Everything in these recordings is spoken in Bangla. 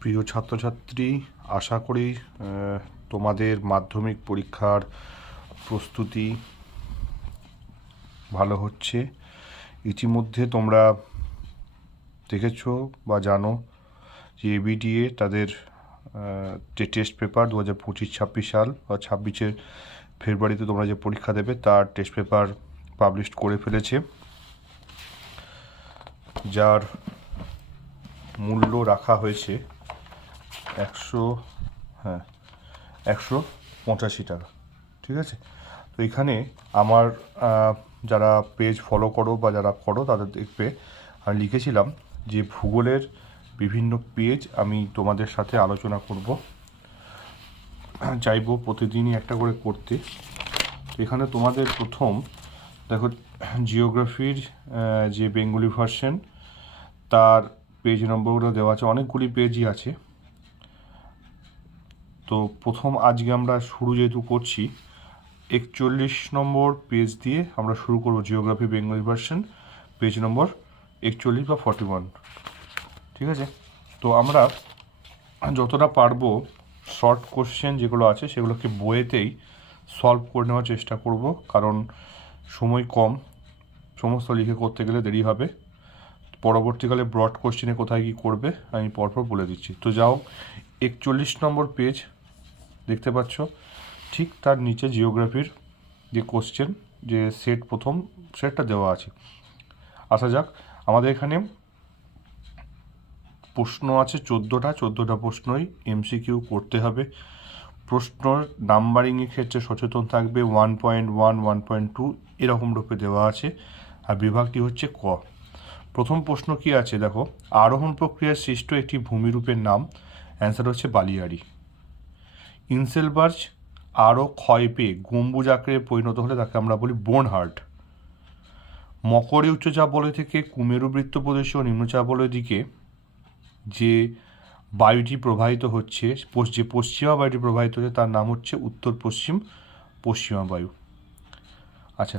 প্রিয় ছাত্রছাত্রী, আশা করি তোমাদের মাধ্যমিক পরীক্ষার প্রস্তুতি ভালো হচ্ছে। ইতিমধ্যে তোমরা দেখেছো বা জানো যে এবিটিএ তাদের যে টেস্ট পেপার 2025-26 সাল বা 26-এর ফেব্রুয়ারিতে তোমরা যে পরীক্ষা দেবে তার টেস্ট পেপার পাবলিশ করে ফেলেছে, যার মূল্য রাখা হয়েছে 185 টাকা। ঠিক আছে, তো এখানে আমার যারা পেজ ফলো করো বা যারা করো তাদের দেখবে আমি লিখেছিলাম যে ভূগোলের বিভিন্ন পেজ আমি তোমাদের সাথে আলোচনা করব, চাইবো প্রতিদিনই একটা করে করতে। তো এখানে তোমাদের প্রথম দেখো জিওগ্রাফির যে বেঙ্গলি ভার্সন তার পেজ নম্বরগুলো দেওয়া আছে, অনেকগুলি পেজই আছে। তো প্রথম আজকে আমরা শুরু যেহেতু করছি 41 নম্বর পেজ দিয়ে আমরা শুরু করব। জিওগ্রাফি বেঙ্গলি ভার্সন পেজ নম্বর 41 বা 41। ঠিক আছে, তো আমরা যতটা পারবো শর্ট কোশ্চেন যেগুলো আছে সেগুলোকে বইয়েতেই সলভ করে নেওয়ার চেষ্টা করব, কারণ সময় কম, সমস্ত লিখে করতে গেলে দেরি হবে। পরবর্তীকালে ব্রড কোশ্চেনে কোথায় কী করবে আমি পরপর বলে দিচ্ছি। তো যাও 41 নম্বর পেজ দেখতে পাচ্ছ, ঠিক তার নিচে জিওগ্রাফির যে কোশ্চেন যে সেট প্রথম সেটটা দেওয়া আছে। আসা যাক, আমাদের এখানে প্রশ্ন আছে 14টা প্রশ্নই এমসিকিউ করতে হবে। প্রশ্নর নাম্বারিংয়ের ক্ষেত্রে সচেতন থাকবে, 1.1, 1.2 এরকম রূপে দেওয়া আছে, আর বিভাগটি হচ্ছে ক। প্রথম প্রশ্ন কি আছে দেখো, আরোহণ প্রক্রিয়ায় সৃষ্ট একটি ভূমিরূপের নাম। অ্যান্সার হচ্ছে বালিয়াড়ি। ইনসেলবার্চ আরও ক্ষয় পেয়ে গম্বুজ আকারে পরিণত হলে তাকে আমরা বলি বোনহার্ট। মকরে উচ্চচাপ বলয় থেকে কুমেরু বৃত্ত প্রদেশ ও নিম্নচাপ বলয়ের দিকে যে বায়ুটি প্রবাহিত হচ্ছে, যে পশ্চিমা বায়ুটি প্রবাহিত হচ্ছে তার নাম হচ্ছে উত্তর পশ্চিমা বায়ু। আচ্ছা,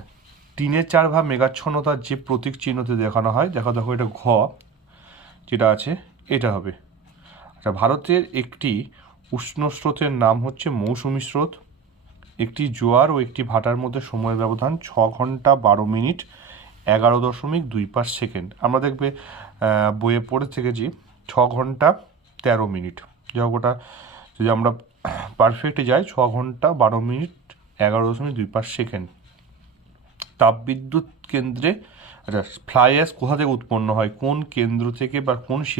3/4 মেঘাচ্ছন্নতার যে প্রতীক চিহ্নতে দেখানো হয়, দেখো এটা ঘ যেটা আছে এটা হবে। আচ্ছা, ভারতের একটি উষ্ণ স্রোতের নাম হচ্ছে মৌসুমী স্রোত। একটি জোয়ার ও একটি ভাটার মধ্যে সময়ের ব্যবধান 6 ঘন্টা 12 মিনিট 11.25 সেকেন্ড। আমরা দেখবে বইয়ে পড়ে থেকেছি 6 ঘন্টা 13 মিনিট। যাই হোক, ওটা যদি আমরা পারফেক্টে যাই 6 ঘন্টা 12 মিনিট 11.25 সেকেন্ড। তাপবিদ্যুৎ কেন্দ্রে, আচ্ছা, ফ্লাই অ্যাশ কোথা থেকে উৎপন্ন হয়, কোন কেন্দ্র থেকে বা কোন শিল্প